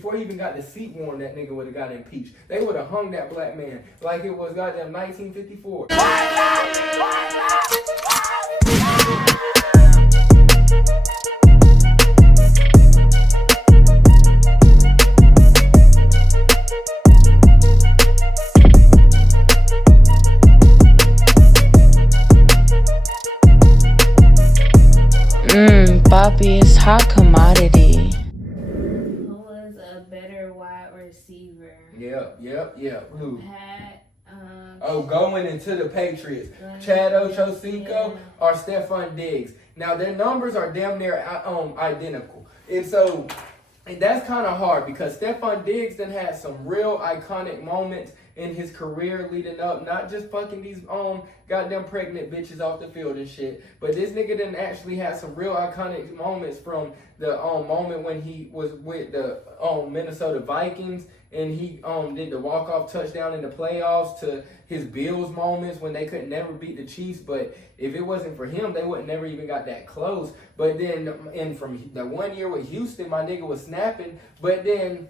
before he even got the seat warm, that nigga would have got impeached. They would have hung that black man like it was goddamn 1954. Bobby is hot commodity. Who was a better wide receiver? Yep. Who? Pat. Going into the Patriots. Chad Ochocinco or Stephon Diggs. Now, their numbers are damn near identical. And so, that's kind of hard because Stephon Diggs done had some real iconic moments in his career leading up, not just fucking these goddamn pregnant bitches off the field and shit, but this nigga done actually had some real iconic moments from the moment when he was with the Minnesota Vikings and he did the walk-off touchdown in the playoffs to his Bills moments when they could never beat the Chiefs, but if it wasn't for him, they would never even got that close. But then, and from the 1 year with Houston, my nigga was snapping, but then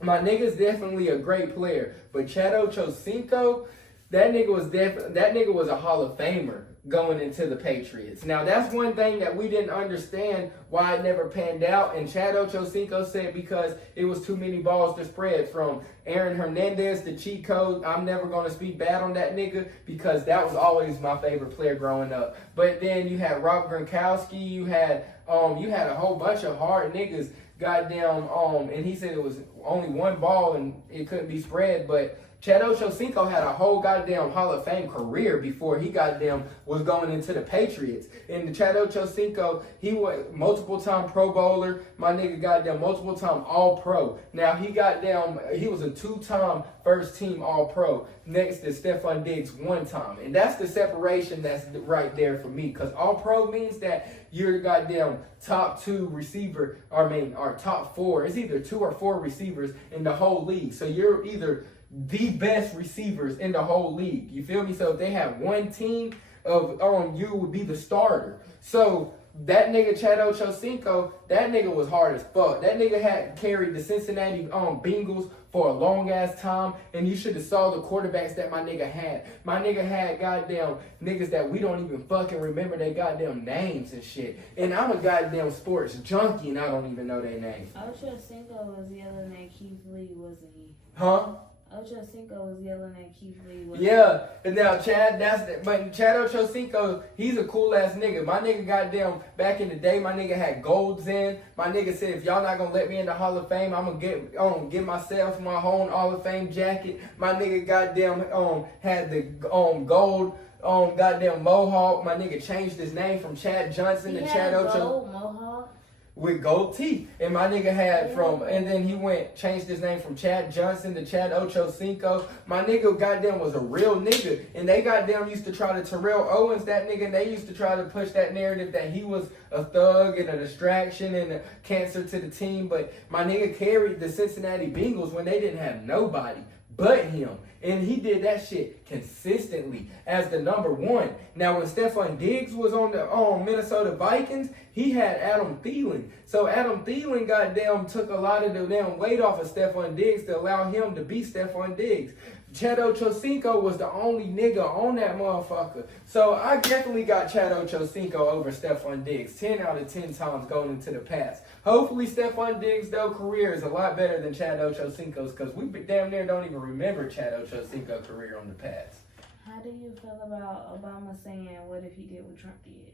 my nigga's definitely a great player, but Chad Ochocinco, that nigga was a Hall of Famer going into the Patriots. Now, that's one thing that we didn't understand why it never panned out, and Chad Ochocinco said because it was too many balls to spread from Aaron Hernandez, the cheat code. I'm never going to speak bad on that nigga because that was always my favorite player growing up. But then you had Rob Gronkowski, you had a whole bunch of hard niggas, goddamn, and he said it was only one ball and it couldn't be spread, but Chad Ochocinco had a whole goddamn Hall of Fame career before he goddamn was going into the Patriots. And Chad Ochocinco, he was multiple time Pro Bowler. My nigga goddamn multiple time All Pro. Now he was a 2-time first team All Pro next to Stephon Diggs 1 time. And that's the separation that's right there for me. Because All Pro means that you're the goddamn top 2 receiver, or top 4. It's either 2 or 4 receivers in the whole league. So you're either the best receivers in the whole league. You feel me? So if they have one team of you would be the starter. So that nigga Chad Ochocinco, that nigga was hard as fuck. That nigga had carried the Cincinnati Bengals for a long ass time, and you should have saw the quarterbacks that my nigga had. My nigga had goddamn niggas that we don't even fucking remember their goddamn names and shit. And I'm a goddamn sports junkie and I don't even know their names. Ochocinco was yelling at Keith Lee, wasn't he? Huh? Ochocinco was yelling at Keith Lee. Yeah, and now Chad, but Chad Ochocinco, he's a cool ass nigga. My nigga goddamn, back in the day, my nigga had golds in. My nigga said, if y'all not gonna let me in the Hall of Fame, I'm gonna get myself my own Hall of Fame jacket. My nigga goddamn had the gold goddamn mohawk. My nigga changed his name from Chad Johnson to Chad Ocho. Mohawk with gold teeth. And my nigga had and then he changed his name from Chad Johnson to Chad Ochocinco. My nigga goddamn was a real nigga. And they goddamn used to try to Terrell Owens, that nigga, and they used to try to push that narrative that he was a thug and a distraction and a cancer to the team. But my nigga carried the Cincinnati Bengals when they didn't have nobody but him. And he did that shit consistently as the number 1. Now, when Stephon Diggs was on the Minnesota Vikings, he had Adam Thielen. So Adam Thielen goddamn took a lot of the damn weight off of Stephon Diggs to allow him to be Stephon Diggs. Chad Ochocinco was the only nigga on that motherfucker. So I definitely got Chad Ochocinco over Stephon Diggs 10 out of 10 times going into the past. Hopefully Stephon Diggs' career is a lot better than Chad Ochocinco's because we damn near don't even remember Chad Ochocinco's career on the past. How do you feel about Obama saying, what if he did what Trump did?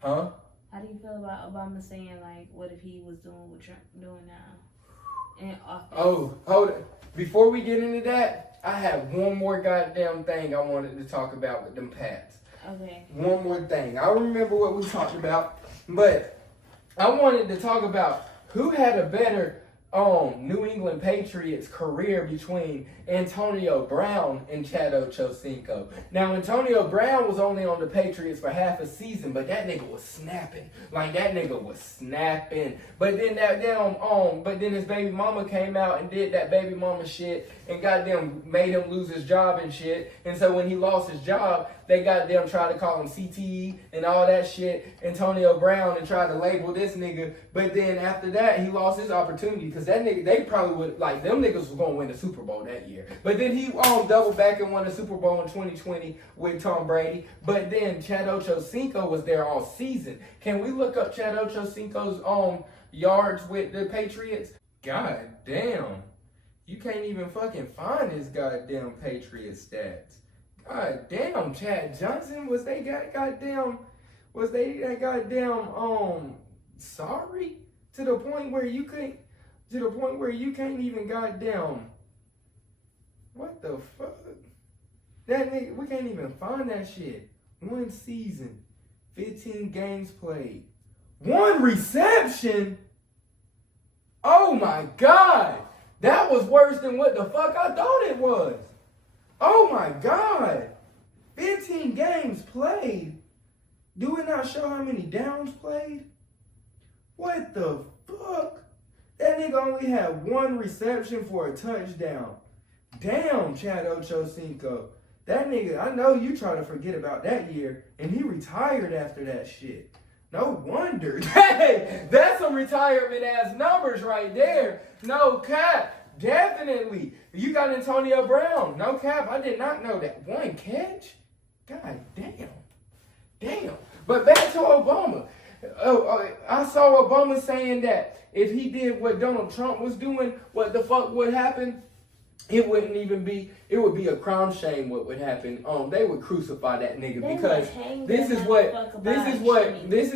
Huh? How do you feel about Obama saying, like, what if he was doing what Trump doing now in office? Oh, hold it. Before we get into that, I have one more goddamn thing I wanted to talk about with them Pats. Okay. One more thing. I remember what we talked about, but I wanted to talk about who had a better New England Patriots career between Antonio Brown and Chad Ochocinco. Now, Antonio Brown was only on the Patriots for half a season, but that nigga was snapping. Like, that nigga was snapping. But then but then his baby mama came out and did that baby mama shit and goddamn made him lose his job and shit. And so when he lost his job, they goddamn tried to call him CTE and all that shit, Antonio Brown, and tried to label this nigga. But then after that, he lost his opportunity because because that nigga, they probably would, like, them niggas was gonna win the Super Bowl that year. But then he doubled back and won the Super Bowl in 2020 with Tom Brady. But then Chad Ochocinco was there all season. Can we look up Chad Ochocinco's yards with the Patriots? God damn. You can't even fucking find his goddamn Patriot stats. God damn, Chad Johnson, was they goddamn sorry to the point where you can't even goddamn, what the fuck? That nigga, we can't even find that shit. 1 season, 15 games played, 1 reception. Oh my God, that was worse than what the fuck I thought it was. Oh my God, 15 games played. Do it not show how many downs played? What the fuck? That nigga only had 1 reception for a touchdown. Damn, Chad Ochocinco. That nigga, I know you try to forget about that year, and he retired after that shit. No wonder. Hey, that's some retirement ass numbers right there. No cap. Definitely. You got Antonio Brown. No cap. I did not know that. 1 catch? God damn. Damn. But back to Obama. I saw Obama saying that if he did what Donald Trump was doing, what the fuck would happen? It wouldn't even be, it would be a crime shame what would happen. They would crucify that nigga because this is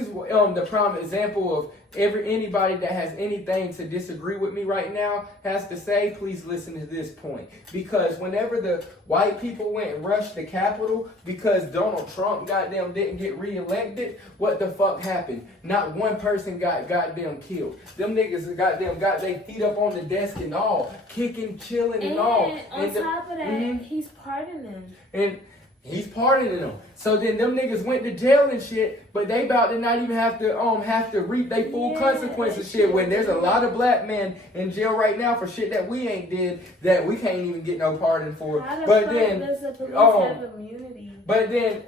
what the prime example of anybody that has anything to disagree with me right now has to say. Please listen to this point, because whenever the white people went and rushed the Capitol because Donald Trump goddamn didn't get reelected, what the fuck happened? Not 1 person got goddamn killed. Them niggas goddamn got their feet up on the desk and all, kicking, chilling and all. On top of that, he's pardoning them. And he's pardoning them. So then them niggas went to jail and shit, but they about to not even have to reap their full consequences shit, when there's a lot of black men in jail right now for shit that we ain't did that we can't even get no pardon for. But then does the police have immunity? But then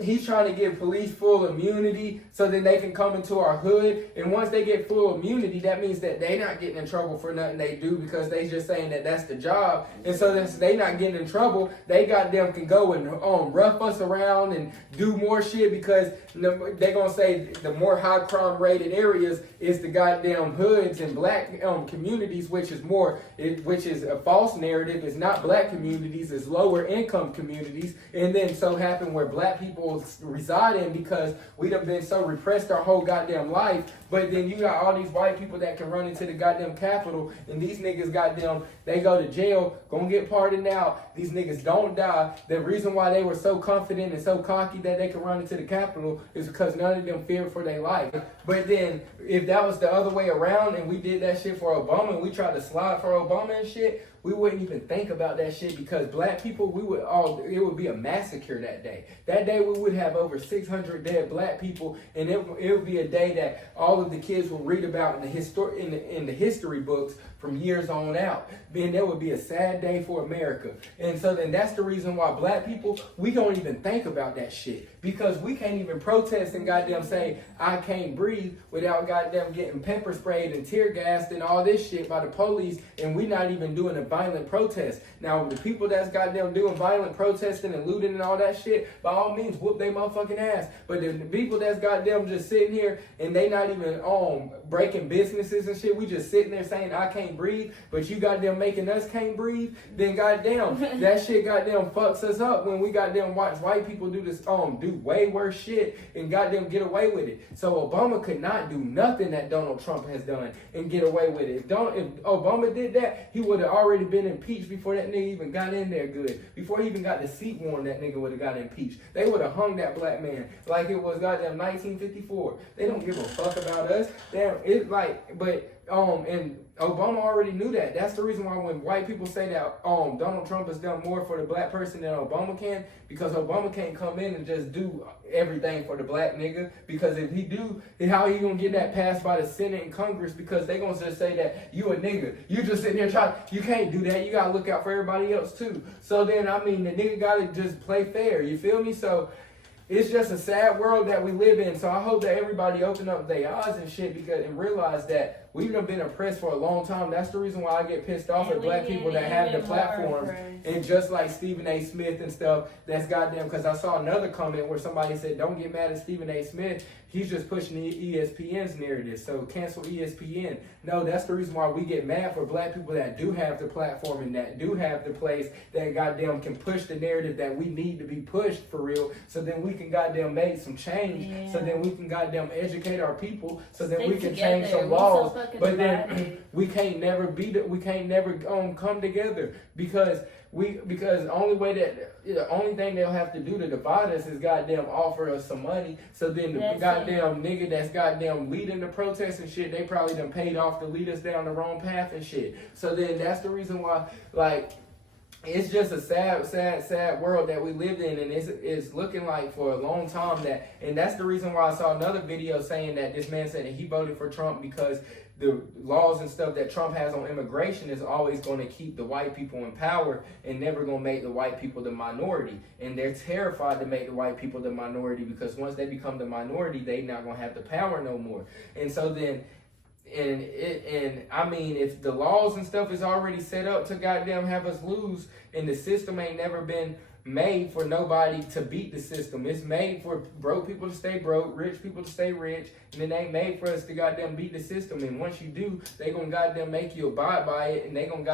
he's trying to give police full immunity so then they can come into our hood. And once they get full immunity, that means that they not getting in trouble for nothing they do, because they just saying that that's the job. And so that they not getting in trouble, they goddamn can go and rough us around and do more shit, because they gonna say the more high crime rated areas is the goddamn hoods and black communities, which is a false narrative. It's not black communities, it's lower income communities. And then so happen where black people reside in, because we done been so repressed our whole goddamn life. But then you got all these white people that can run into the goddamn Capitol, and these niggas goddamn, they go to jail, gonna get pardoned out. These niggas don't die. The reason why they were so confident and so cocky that they could run into the Capitol is because none of them feared for their life. But then if that was the other way around and we did that shit for Obama and we tried to slide for Obama and shit, we wouldn't even think about that shit, because black people, it would be a massacre that day. That day we would have over 600 dead black people, and it would be a day that all of the kids will read about in the history books from years on out. Then that would be a sad day for America. And so then that's the reason why black people, we don't even think about that shit, because we can't even protest and goddamn say, I can't breathe, without goddamn getting pepper sprayed and tear gassed and all this shit by the police, and we not even doing a violent protest. Now, the people that's goddamn doing violent protesting and looting and all that shit, by all means, whoop they motherfucking ass. But the people that's goddamn just sitting here and they not even breaking businesses and shit, we just sitting there saying, I can't breathe, but you goddamn making us can't breathe, then goddamn, that shit goddamn fucks us up when we goddamn watch white people do this, do way worse shit and goddamn get away with it. So Obama could not do nothing that Donald Trump has done and get away with it. If Obama did that, he would have already been impeached before that nigga even got in there good. Before he even got the seat warm, that nigga would have got impeached. They would have hung that black man like it was goddamn 1954. They don't give a fuck about us. Damn, it's like, and Obama already knew that. That's the reason why when white people say that Donald Trump has done more for the black person than Obama can, because Obama can't come in and just do everything for the black nigga. Because if he do, how he gonna get that passed by the Senate and Congress? Because they gonna just say that you a nigga. You just sitting there you can't do that. You gotta look out for everybody else too. So then, I mean, the nigga gotta just play fair. You feel me? So it's just a sad world that we live in. So I hope that everybody open up their eyes and shit, and realize that we've been oppressed for a long time. That's the reason why I get pissed off at black people that have the platforms. And just like Stephen A. Smith and stuff, that's goddamn, because I saw another comment where somebody said, don't get mad at Stephen A. Smith. He's just pushing ESPN's narrative, so cancel ESPN. No, that's the reason why we get mad for black people that do have the platform and that do have the place that goddamn can push the narrative that we need to be pushed for real, so then we can goddamn make some change, so then we can goddamn educate our people, so then we can change some laws. But then we can't never come together because the only thing they'll have to do to divide us is goddamn offer us some money. So then the goddamn nigga that's goddamn leading the protests and shit, they probably done paid off to lead us down the wrong path and shit. So then that's the reason why, like, it's just a sad world that we live in, and it's looking like for a long time and that's the reason why I saw another video saying that this man said that he voted for Trump because the laws and stuff that Trump has on immigration is always going to keep the white people in power and never going to make the white people the minority. And they're terrified to make the white people the minority because once they become the minority, they not going to have the power no more. And so then, I mean, if the laws and stuff is already set up to goddamn have us lose, and the system ain't never been made for nobody to beat the system. It's made for broke people to stay broke, rich people to stay rich, and it ain't made for us to goddamn beat the system. And once you do, they gonna goddamn make you abide by it, and they gonna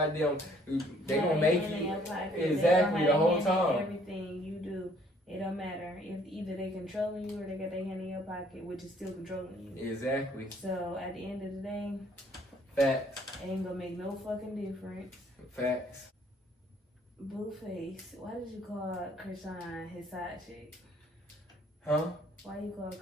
make you exactly the whole time. Everything you do, it don't matter if either they controlling you or they got their hand in your pocket, which is still controlling you. Exactly. So at the end of the day, facts. It ain't gonna make no fucking difference. Facts. Blueface, why did you call Krishan his side chick? Huh? Why you call